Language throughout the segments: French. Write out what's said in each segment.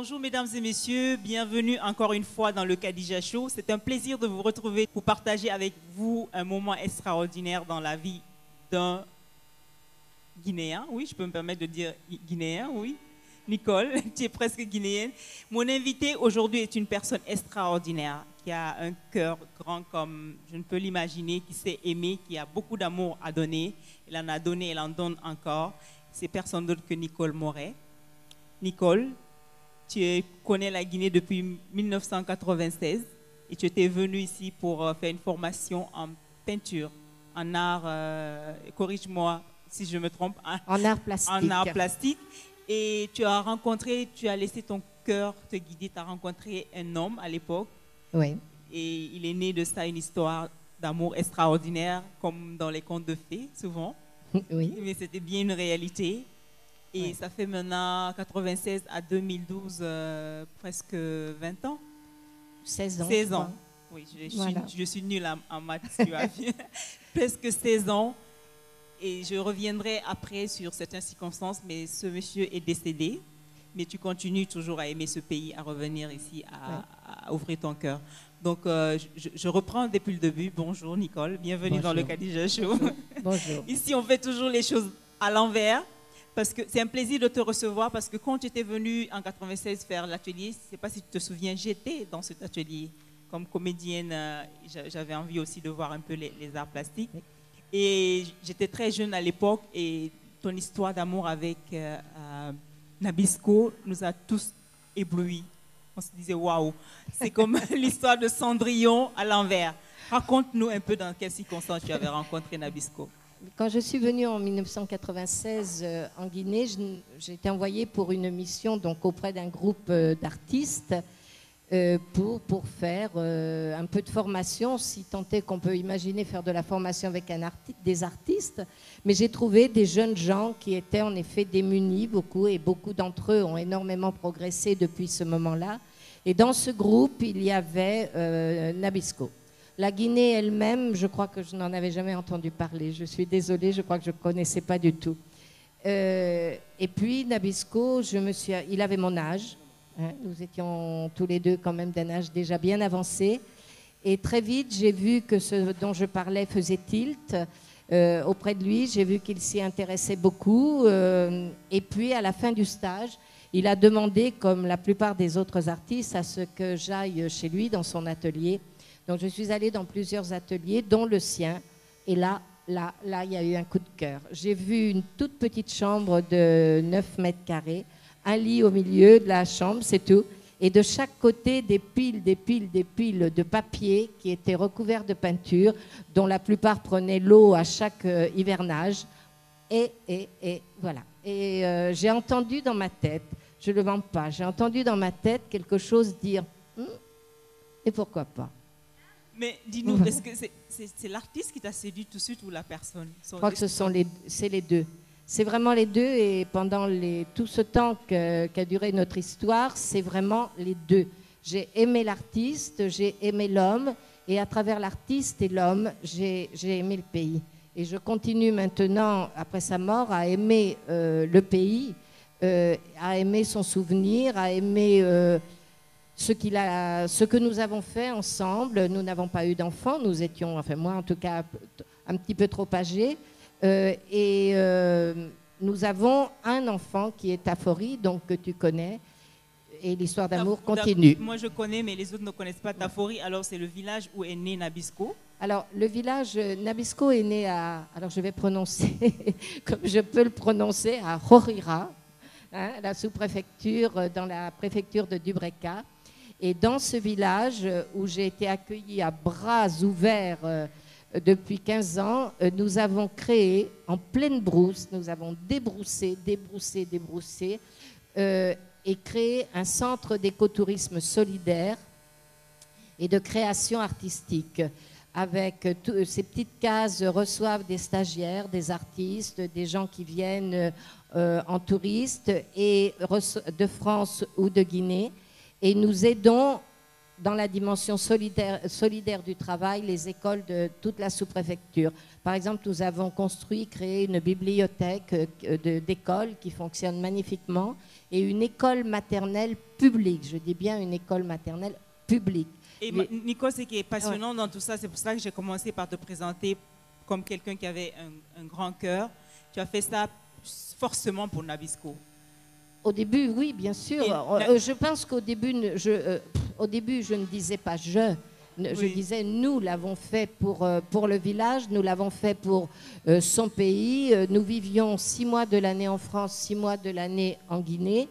Bonjour mesdames et messieurs, bienvenue encore une fois dans le Khadija Show. C'est un plaisir de vous retrouver pour partager avec vous un moment extraordinaire dans la vie d'un Guinéen. Oui, je peux me permettre de dire Guinéen, oui. Nicole, tu es presque guinéenne. Mon invité aujourd'hui est une personne extraordinaire qui a un cœur grand comme je ne peux l'imaginer, qui sait aimer, qui a beaucoup d'amour à donner. Elle en a donné, elle en donne encore. C'est personne d'autre que Nicole Moret. Nicole, tu connais la Guinée depuis 1996 et tu étais venue ici pour faire une formation en peinture, en art, corrige-moi si je me trompe, en art plastique. En art plastique. Et tu as laissé ton cœur te guider, tu as rencontré un homme à l'époque. Oui. Et il est né de ça une histoire d'amour extraordinaire, comme dans les contes de fées, souvent. Oui. Mais c'était bien une réalité. Et ouais. Ça fait maintenant 96 à 2012, presque 20 ans. 16 ans. 16 ans. Oui, je suis nulle en maths, tu as vu. Presque 16 ans. Et je reviendrai après sur certaines circonstances, mais ce monsieur est décédé. Mais tu continues toujours à aimer ce pays, à revenir ici, à ouvrir ton cœur. Donc, je reprends depuis le début. Bonjour Nicole, bienvenue dans le Khadija Show. Bonjour. Ici, on fait toujours les choses à l'envers. Parce que c'est un plaisir de te recevoir, parce que quand tu étais venue en 96 faire l'atelier, je ne sais pas si tu te souviens, j'étais dans cet atelier. Comme comédienne, j'avais envie aussi de voir un peu les arts plastiques. Oui. Et j'étais très jeune à l'époque, et ton histoire d'amour avec Nabisco nous a tous éblouis. On se disait, waouh, c'est comme l'histoire de Cendrillon à l'envers. Raconte-nous un peu dans quelles circonstances tu avais rencontré Nabisco. Quand je suis venue en 1996 en Guinée, j'ai été envoyée pour une mission donc, auprès d'un groupe d'artistes pour faire un peu de formation, si tant est qu'on peut imaginer faire de la formation avec des artistes. Mais j'ai trouvé des jeunes gens qui étaient en effet démunis, beaucoup, et beaucoup d'entre eux ont énormément progressé depuis ce moment-là. Et dans ce groupe, il y avait Nabisco. La Guinée elle-même, je crois que je n'en avais jamais entendu parler. Je suis désolée, je crois que je ne connaissais pas du tout. Et puis Nabisco, il avait mon âge. Hein, nous étions tous les deux quand même d'un âge déjà bien avancé. Et très vite, j'ai vu que ce dont je parlais faisait tilt auprès de lui. J'ai vu qu'il s'y intéressait beaucoup. Et puis, à la fin du stage, il a demandé, comme la plupart des autres artistes, à ce que j'aille chez lui dans son atelier. Donc, je suis allée dans plusieurs ateliers, dont le sien. Et là, il y a eu un coup de cœur. J'ai vu une toute petite chambre de 9 mètres carrés, un lit au milieu de la chambre, c'est tout. Et de chaque côté, des piles de papier qui étaient recouverts de peinture, dont la plupart prenaient l'eau à chaque hivernage. Et voilà. Et j'ai entendu dans ma tête, je ne le vends pas, j'ai entendu dans ma tête quelque chose dire et pourquoi pas. Mais dis-nous, est-ce que c'est l'artiste qui t'a séduit tout de suite ou la personne? Je crois que c'est les deux. C'est vraiment les deux, et pendant tout ce temps qu'a duré notre histoire, c'est vraiment les deux. J'ai aimé l'artiste, j'ai aimé l'homme, et à travers l'artiste et l'homme, j'ai aimé le pays. Et je continue maintenant, après sa mort, à aimer le pays, à aimer son souvenir, à aimer ce que nous avons fait ensemble. Nous n'avons pas eu d'enfants, nous étions, enfin moi en tout cas, un petit peu trop âgés. Nous avons un enfant qui est Tafori, donc que tu connais, et l'histoire d'amour continue. Moi je connais, mais les autres ne connaissent pas Tafori. Alors c'est le village où est né Nabisco. Alors le village Nabisco est né à, alors je vais prononcer comme je peux le prononcer, à Horira, hein, la sous-préfecture, dans la préfecture de Dubreka. Et dans ce village où j'ai été accueillie à bras ouverts depuis 15 ans, nous avons créé, en pleine brousse, nous avons débroussé, et créé un centre d'écotourisme solidaire et de création artistique. Avec ces petites cases reçoivent des stagiaires, des artistes, des gens qui viennent en touriste et de France ou de Guinée. Et nous aidons dans la dimension solidaire du travail, les écoles de toute la sous-préfecture. Par exemple, nous avons créé une bibliothèque d'écoles qui fonctionne magnifiquement et une école maternelle publique. Je dis bien une école maternelle publique. Et Nico, ce qui est passionnant dans tout ça, c'est pour ça que j'ai commencé par te présenter comme quelqu'un qui avait un grand cœur. Tu as fait ça forcément pour Nabisco. Au début, oui, bien sûr. Je pense qu'au début, je ne disais pas je disais nous l'avons fait pour le village, nous l'avons fait pour son pays. Nous vivions 6 mois de l'année en France, 6 mois de l'année en Guinée.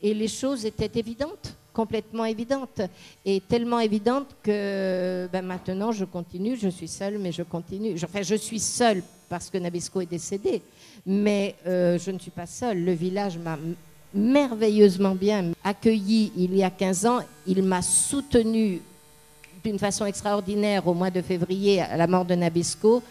Et les choses étaient évidentes, complètement évidentes. Et tellement évidentes que maintenant, je continue. Je suis seule, mais je continue. Enfin, je suis seule parce que Nabisco est décédé. Mais je ne suis pas seule. Le village m'a merveilleusement bien accueilli il y a 15 ans. Il m'a soutenu d'une façon extraordinaire au mois de février à la mort de Nabisco.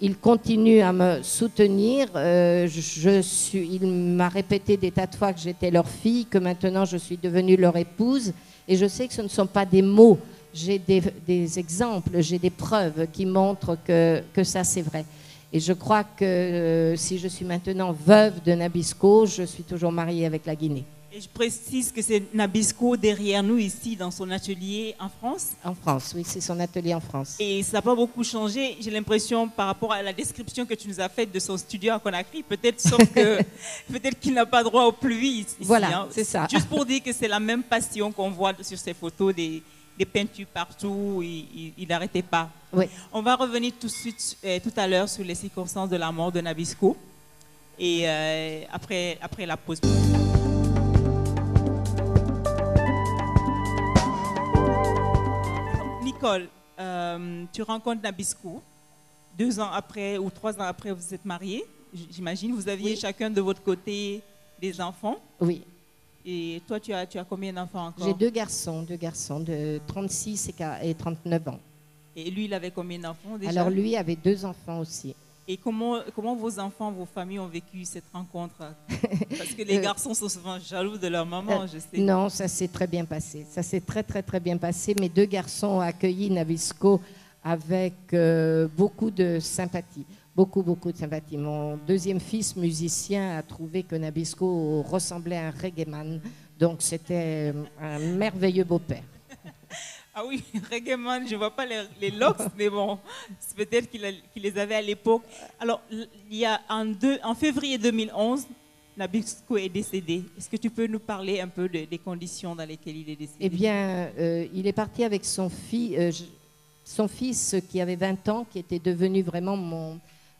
Il continue à me soutenir. Il m'a répété des tas de fois que j'étais leur fille, que maintenant je suis devenue leur épouse. Et je sais que ce ne sont pas des mots. J'ai des exemples, j'ai des preuves qui montrent que ça c'est vrai. Et je crois que si je suis maintenant veuve de Nabisco, je suis toujours mariée avec la Guinée. Et je précise que c'est Nabisco derrière nous ici dans son atelier en France. En France, oui, c'est son atelier en France. Et ça n'a pas beaucoup changé, j'ai l'impression, par rapport à la description que tu nous as faite de son studio à Conakry. Peut-être, sauf que peut-être qu'il n'a pas droit aux pluies ici. Voilà, hein. C'est ça. Juste pour dire que c'est la même passion qu'on voit sur ces photos, des peintures partout, il n'arrêtait pas. Oui. On va revenir tout à l'heure sur les circonstances de la mort de Nabisco et après la pause. Nicole, tu rencontres Nabisco 2 ans après ou 3 ans après vous êtes mariés, j'imagine. Vous aviez chacun de votre côté des enfants. Oui. Et toi, tu as combien d'enfants encore? J'ai deux garçons de 36 et 39 ans. Et lui, il avait combien d'enfants déjà? Alors lui avait 2 enfants aussi. Et comment vos enfants, vos familles ont vécu cette rencontre? Parce que les garçons sont souvent jaloux de leur maman, je sais. Non, ça s'est très bien passé. Ça s'est très, très, très bien passé. Mes 2 garçons ont accueilli Nabisco avec beaucoup de sympathie. Beaucoup, beaucoup de sympathie. Mon 2e fils, musicien, a trouvé que Nabisco ressemblait à un reggaeman. Donc, c'était un merveilleux beau-père. Ah oui, reggaeman, je ne vois pas les locks, mais bon, c'est peut-être qu'il les avait à l'époque. Alors, il y a en février 2011, Nabisco est décédé. Est-ce que tu peux nous parler un peu des conditions dans lesquelles il est décédé? Eh bien, il est parti avec son fils qui avait 20 ans, qui était devenu vraiment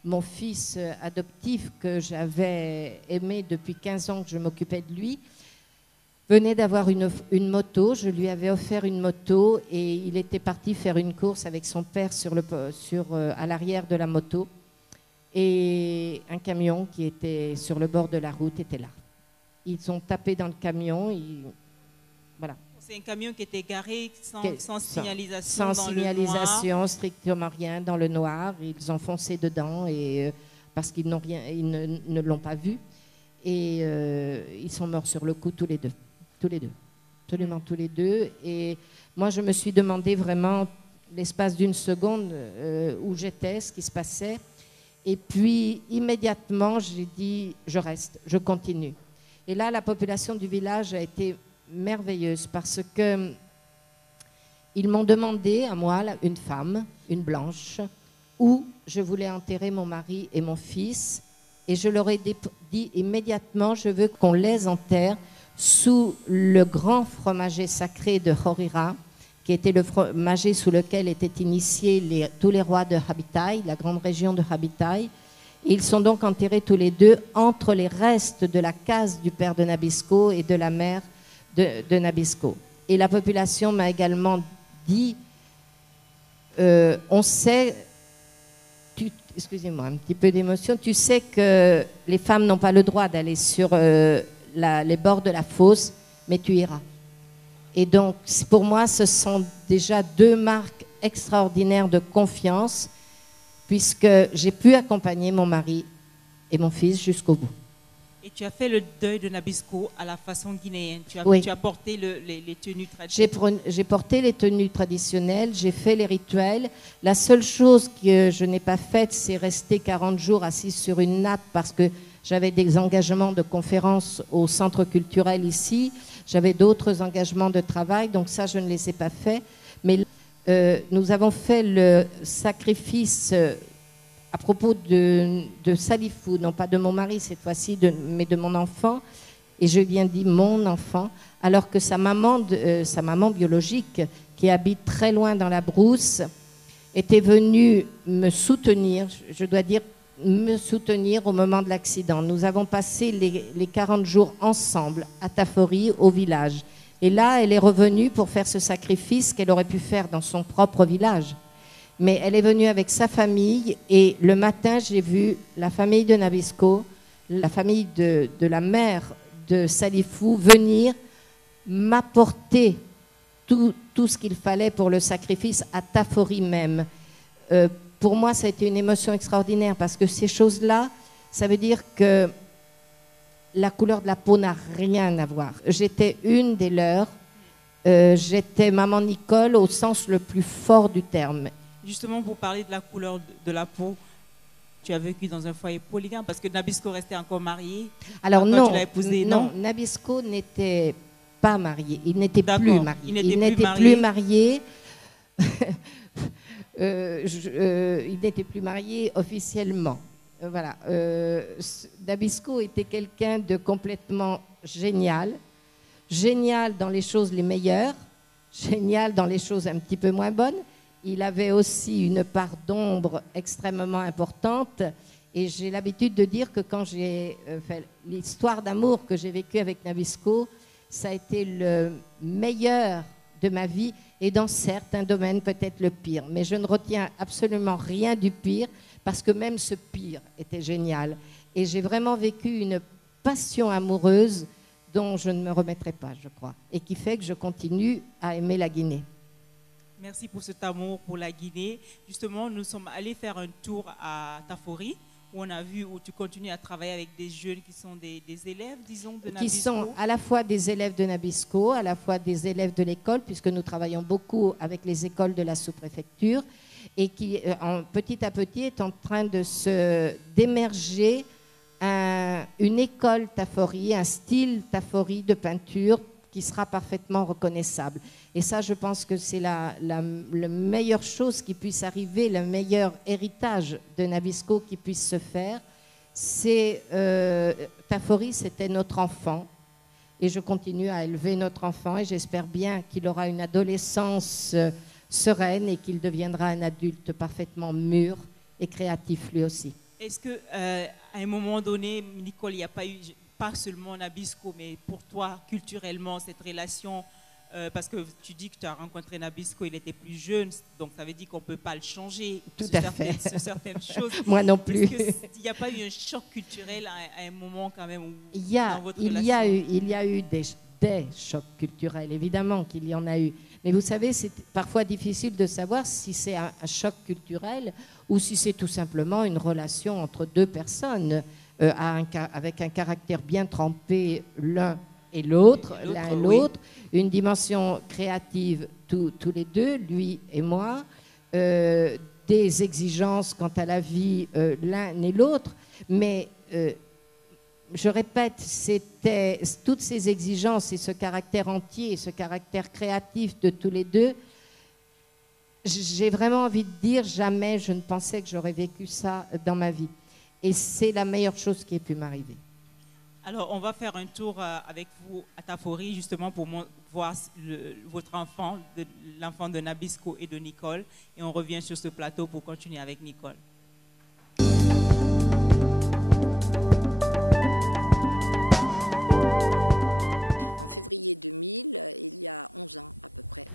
mon fils adoptif que j'avais aimé depuis 15 ans que je m'occupais de lui. Venait d'avoir une moto, je lui avais offert une moto et il était parti faire une course avec son père à l'arrière de la moto et un camion qui était sur le bord de la route était là. Ils ont tapé dans le camion, voilà. C'est un camion qui était garé sans signalisation sans dans signalisation, le noir. strictement rien, dans le noir. Ils ont foncé dedans parce qu'ils ne l'ont pas vu et ils sont morts sur le coup tous les deux. Absolument tous les deux. Et moi, je me suis demandé vraiment l'espace d'une seconde où j'étais, ce qui se passait. Et puis, immédiatement, j'ai dit, je reste, je continue. Et là, la population du village a été merveilleuse parce que ils m'ont demandé à moi, une femme, une blanche, où je voulais enterrer mon mari et mon fils. Et je leur ai dit immédiatement, je veux qu'on les enterre sous le grand fromager sacré de Horira, qui était le fromager sous lequel étaient initiés tous les rois de Habitaï, la grande région de Habitaï. Ils sont donc enterrés tous les deux entre les restes de la case du père de Nabisco et de la mère de Nabisco. Et la population m'a également dit, on sait, excusez-moi, un petit peu d'émotion, tu sais que les femmes n'ont pas le droit d'aller sur les bords de la fosse, mais tu iras. Et donc, pour moi, ce sont déjà 2 marques extraordinaires de confiance, puisque j'ai pu accompagner mon mari et mon fils jusqu'au bout. Et tu as fait le deuil de Nabisco à la façon guinéenne. Oui. Tu as porté les tenues traditionnelles. J'ai porté les tenues traditionnelles, j'ai fait les rituels. La seule chose que je n'ai pas faite, c'est rester 40 jours assise sur une natte parce que j'avais des engagements de conférences au centre culturel ici. J'avais d'autres engagements de travail, donc ça, je ne les ai pas faits. Mais nous avons fait le sacrifice à propos de Salifou, non pas de mon mari cette fois-ci, mais de mon enfant. Et je lui ai dit mon enfant, alors que sa maman biologique, qui habite très loin dans la brousse, était venue me soutenir, je dois dire me soutenir au moment de l'accident. Nous avons passé les 40 jours ensemble à Tafori, au village. Et là, elle est revenue pour faire ce sacrifice qu'elle aurait pu faire dans son propre village. Mais elle est venue avec sa famille et le matin, j'ai vu la famille de Nabisco, la famille de la mère de Salifou venir m'apporter tout ce qu'il fallait pour le sacrifice à Tafori même. Pour moi, ça a été une émotion extraordinaire parce que ces choses-là, ça veut dire que la couleur de la peau n'a rien à voir. J'étais une des leurs. J'étais maman Nicole au sens le plus fort du terme. Justement, pour parler de la couleur de la peau, tu as vécu dans un foyer polygame parce que Nabisco restait encore marié. Alors non, tu l'as épousé, non, Nabisco n'était pas marié. Il n'était plus marié. Il n'était plus marié. Il n'était plus marié officiellement. Voilà. Nabisco était quelqu'un de complètement génial. Génial dans les choses les meilleures. Génial dans les choses un petit peu moins bonnes. Il avait aussi une part d'ombre extrêmement importante. Et j'ai l'habitude de dire que quand j'ai fait l'histoire d'amour que j'ai vécue avec Nabisco, ça a été le meilleur de ma vie et dans certains domaines peut-être le pire. Mais je ne retiens absolument rien du pire parce que même ce pire était génial. Et j'ai vraiment vécu une passion amoureuse dont je ne me remettrai pas, je crois, et qui fait que je continue à aimer la Guinée. Merci pour cet amour pour la Guinée. Justement, nous sommes allés faire un tour à Tafori, où on a vu où tu continues à travailler avec des jeunes qui sont des élèves, disons, de Nabisco. Qui sont à la fois des élèves de Nabisco, à la fois des élèves de l'école, puisque nous travaillons beaucoup avec les écoles de la sous-préfecture, et qui, petit à petit, est en train d'émerger une école Tafori, un style Tafori de peinture qui sera parfaitement reconnaissable. Et ça, je pense que c'est la meilleure chose qui puisse arriver, le meilleur héritage de Nabisco qui puisse se faire. C'est Tafori, c'était notre enfant. Et je continue à élever notre enfant et j'espère bien qu'il aura une adolescence sereine et qu'il deviendra un adulte parfaitement mûr et créatif lui aussi. Est-ce qu'à un moment donné, Nicole, il n'y a pas eu, pas seulement Nabisco, mais pour toi, culturellement, cette relation, parce que tu dis que tu as rencontré Nabisco, il était plus jeune, donc ça veut dire qu'on ne peut pas le changer sur certaines choses. Moi non plus. Il n'y a pas eu un choc culturel à un moment quand même où, il y a eu des chocs culturels, évidemment qu'il y en a eu. Mais vous savez, c'est parfois difficile de savoir si c'est un choc culturel ou si c'est tout simplement une relation entre deux personnes avec un caractère bien trempé l'un et l'autre, une dimension créative tous les deux, lui et moi, des exigences quant à la vie l'un et l'autre, mais je répète, c'était toutes ces exigences et ce caractère entier, ce caractère créatif de tous les deux. J'ai vraiment envie de dire, jamais je ne pensais que j'aurais vécu ça dans ma vie. Et c'est la meilleure chose qui ait pu m'arriver. Alors, on va faire un tour avec vous à Tafori, justement pour voir votre enfant, l'enfant de Nabisco et de Nicole. Et on revient sur ce plateau pour continuer avec Nicole. En février 2000, il y a 11 ans à peu près,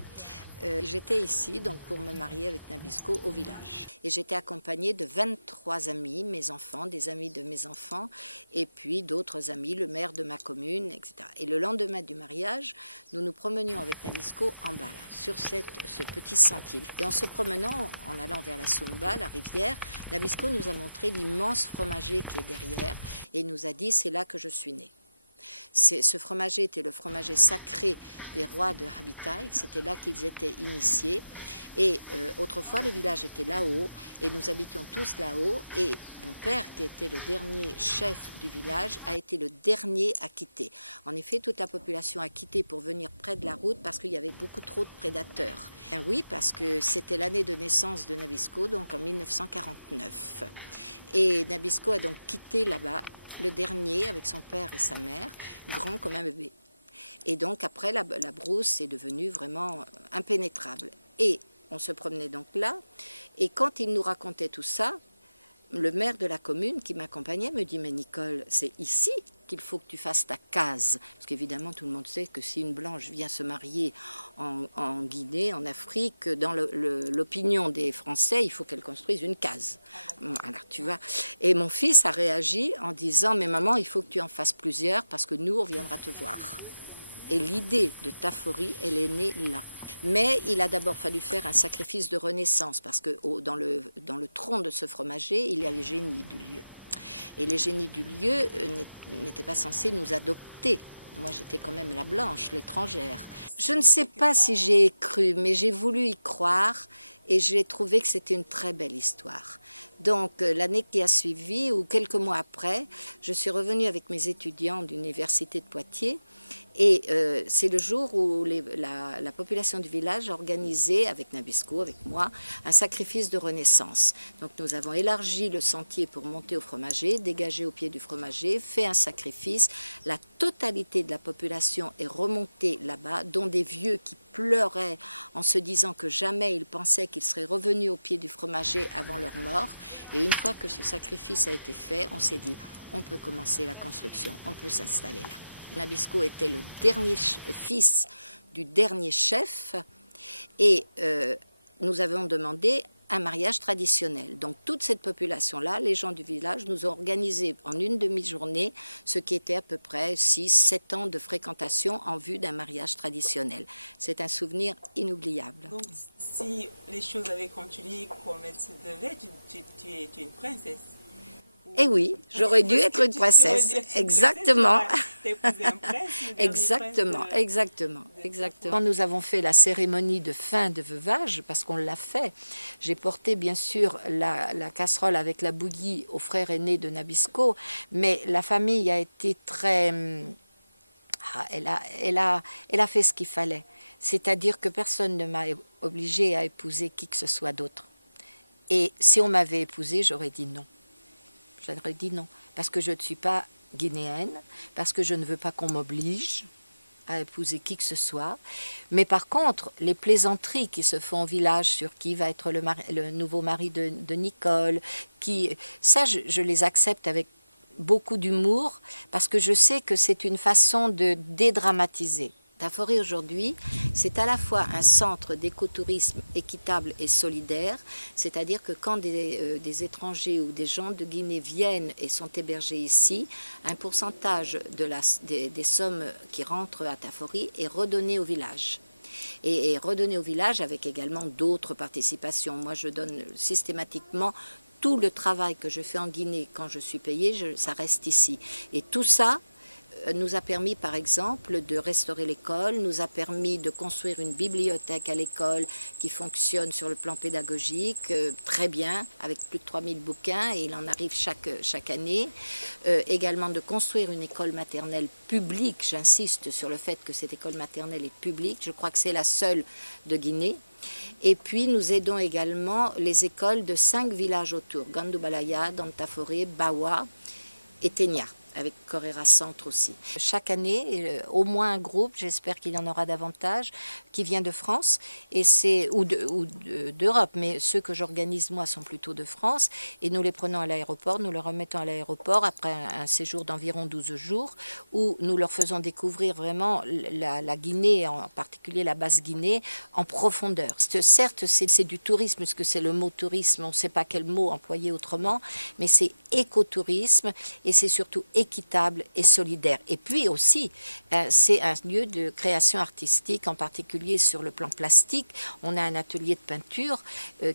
J'étais ici donc pour me marier avec Nabisco au village. Et j'étais accompagnée de 23 amis, mes enfants, des amis de mes enfants, et puis d'autres amis, le maire de ma commune, etc. Et le lendemain du mariage, nous nous promenions avec Nabisco en bas, là, sur ce petit sentier. Et en se promenant, en allant vers la Sumba, la rivière, Nabisco nous a montré l'immense fromager qui est derrière et nous a dit « c'est là que je suis né ». Ce fromager était le fromager sacré des rois de Habitaï, c'était là qu'ils étaient initiés. Et autrefois, le village était là-haut et nous habitions tous là-haut. Et mon père, qui était le dernier chef du village, a été le dernier à quitter. En effet, toute la population a quitté pour venir près de la route parce qu'il y avait beaucoup trop de prédateurs. Et oui, parce que c'était l'année de naissance de Nabisco, donc en 1949. Et Nabisco a donc quitté là-bas, le dernier, avec son père et sa mère, grand comme un bébé. Et donc après, la brousse est devenue vraiment impénétrable. Et on se promenait donc là, et quand il nous racontait tout ça, le maire de la commune qui m'accompagnait me dit « Mais Nicole, c'est ici qu'il faut que tu fasses ta case. » Parce qu'évidemment, tout le monde sait que si une blanche vient se marier en Guinée, en Afrique, dans l'opinion des Français, il faut qu'elle construise une case. Voilà, tu vois. Et mon fils a réagi en disant « Mais maman, il faut que tu en fasses plusieurs parce que nous, on viendra te voir. » Et l'idée de Tafori, elle est née là. Mais il a d'abord fallu faire un sacrifice de renaissance parce que dans le tronc de ce fromager, il y a les génies du lieu. Et les génies du lieu n'étaient pas censés nous adopter. Moi, j'étais quand même la blanche, l'étrangère. Je ne sais pas si j'ai cru, mais j'ai voulu y croire et j'ai trouvé que c'était une très belle histoire. Donc, l'année qui a suivi, ou quelques mois après, je suis revenue avec mes étudiants d'université de Poitiers. Et c'est le jour où la population du village a organisé, avec Nabisco, avec moi, un sacrifice de renaissance. Donc nous avons élargi le sentier pour monter au fromager, dégagé au pied du fromager, fait un sacrifice. La totalité de la population est remontée là-bas, dont des vieux qui pleuraient en se disant que jamais ils pensaient qu'ils seraient revenus au pied du fromager avant leur mort. Et une fois que ce sacrifice a été fait, on s'est dit, on peut commencer la construction, on peut s'installer là. Nabisco était le dernier fils du dernier chef et nous avons demandé un mariage traditionnel. Donc toute cette population-là, les gens du village, nous ont organisé en une demi-journée ce qui était à peu près 6-7 ans de fréquentation en vue d'un mariage traditionnel. C'est un souvenir inoubliable. Donc si les choses avaient continué comme elles se devaient, tu es une princesse. Eh oui, j'aurais dû être une princesse, exactement. Exactement. Quand nous avons fait la cérémonie de fin de veuvage, parce qu'on l'a fait, j'ai porté bien sûr la casserole avec la bouillie au frère aîné de Nabisco, mais la famille a été très... Elle a fait ce qu'il fallait. C'est-à-dire que personne ne m'a obligée à épouser qui que ce soit d'autre. Et si on m'avait épousée, j'aurais dit non. J'aurais dit non, parce que je ne suis pas guinéenne, parce que je ne veux pas qu'on m'oblige à épouser qui que ce soit. Mais par contre, les plaisanteries qui se font au village sur qui va être le nouveau mari de Nicole, ça, je les accepte avec beaucoup d'humour, parce que je sais que c'est une façon de dédramatiser. Tafori aujourd'hui, c'est à la fois un centre d'écotourisme équitable et solidaire, c'est-à-dire que quand des étrangers ou des gens de Guinée viennent et sont hébergés ici, un pourcentage des sommes qui rentrent à Tafori est redonné au village. Et redonné au village avec également d'autres participations. Moi, je donne systématiquement tout le travail que je fais en Guinée quand je suis payée, ça reste ici. Et tout ça nous a permis, par exemple, de restaurer l'école, nous a permis de construire une bibliothèque à l'école qui fonctionne sur le plan pédagogique très bien, avec plus de 3000 bouquins, et il en arrive chaque année. Également de construire une école maternelle publique, j'insiste sur le fait que cette école maternelle est publique, je crois que c'est la seule de Guinée. Et puis nous aidons également les écoles de 5 villages autour, Gandoubalaya, Dantafori, Bawa et Tenia. avec Correra Centre aussi. Chaque année, au moins un groupe, j'espère qu'il y en aura davantage, qui vient de France, et ou d'Europe, mais ceux que j'organise moi sont plutôt de France, et nous les prenons à l'aéroport, nous les remettons à l'aéroport après un séjour d'environ 12 jours, où nous leur faisons découvrir vraiment la Guinée, en particulier la Basse-Guinée, en profondeur. Certes, c'est du tourisme, parce que c'est le mot tourisme, on ne sait pas quel mot employer autrement, mais c'est écotourisme, et c'est surtout équitable et solidaire. Et puis aussi, c'est un lieu de création artistique, en particulier sur le plan plastique. On a un atelier de peinture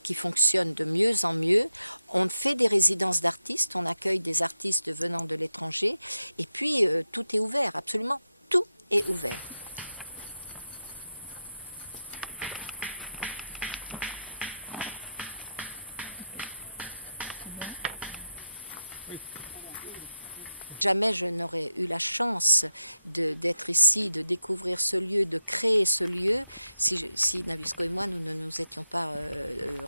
qui fonctionne de mieux en mieux. On fait des résidences d'artistes, on accueille des artistes venant de l'étranger. Et puis, tout est ouvert, absolument tout est ouvert. Jamais je n'aurais eu la chance d'être ici, de découvrir ce lieu, de créer ce lieu, si Nabisco et moi, nous ne nous étions pas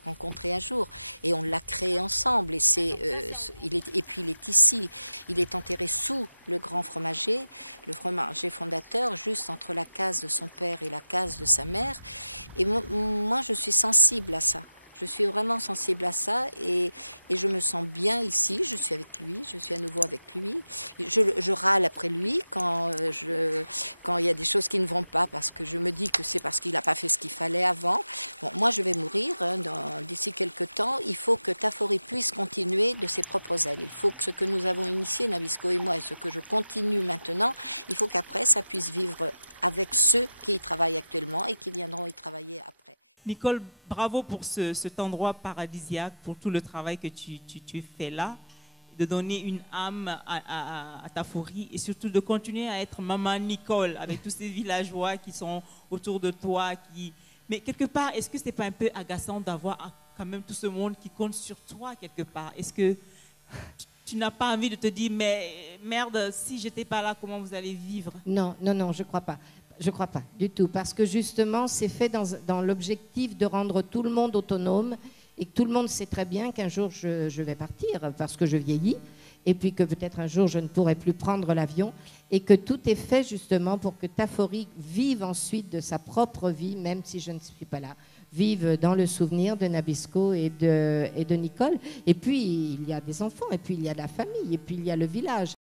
rencontrés un jour. Et on l'a créé ensemble. Et puis il est ici. Il est enterré sous le grand fromager, le fromager fondateur, juste entre la case de son père et la case de sa mère. Et moi, je suis sensible à ça. Je suis vraiment sensible à ça et je me sens bien ici. Je suis avec lui, je suis à nouveau avec lui. Je râle après lui quand il y a des choses qui ne vont pas parce que je me dis que c'est parce qu'il n'a pas fait ce qu'il fallait avant. Bon, moi, je vais mourir d'ici quelques temps. Il faut que Tafori puisse continuer de ses propres ailes. Il faut que ce que nous avons initié, Nabisco et moi, et ce que je continue maintenant, il faut qu'après, ça puisse vivre avec ceux qui y travaillent actuellement et qui viendront y travailler après. Nicole, bravo pour cet endroit paradisiaque, pour tout le travail que tu fais là, de donner une âme à Tafori et surtout de continuer à être maman Nicole avec tous ces villageois qui sont autour de toi. Mais quelque part, est-ce que ce n'est pas un peu agaçant d'avoir quand même tout ce monde qui compte sur toi quelque part? Est-ce que tu n'as pas envie de te dire, mais merde, si j'étais pas là, comment vous allez vivre? Non, je crois pas. Je ne crois pas du tout, parce que justement, c'est fait dans l'objectif de rendre tout le monde autonome et que tout le monde sait très bien qu'un jour, je vais partir parce que je vieillis et puis que peut-être un jour, je ne pourrai plus prendre l'avion et que tout est fait justement pour que Tafori vive ensuite de sa propre vie, même si je ne suis pas là, vive dans le souvenir de Nabisco et de Nicole. Et puis, il y a des enfants, et puis il y a la famille, et puis il y a le village.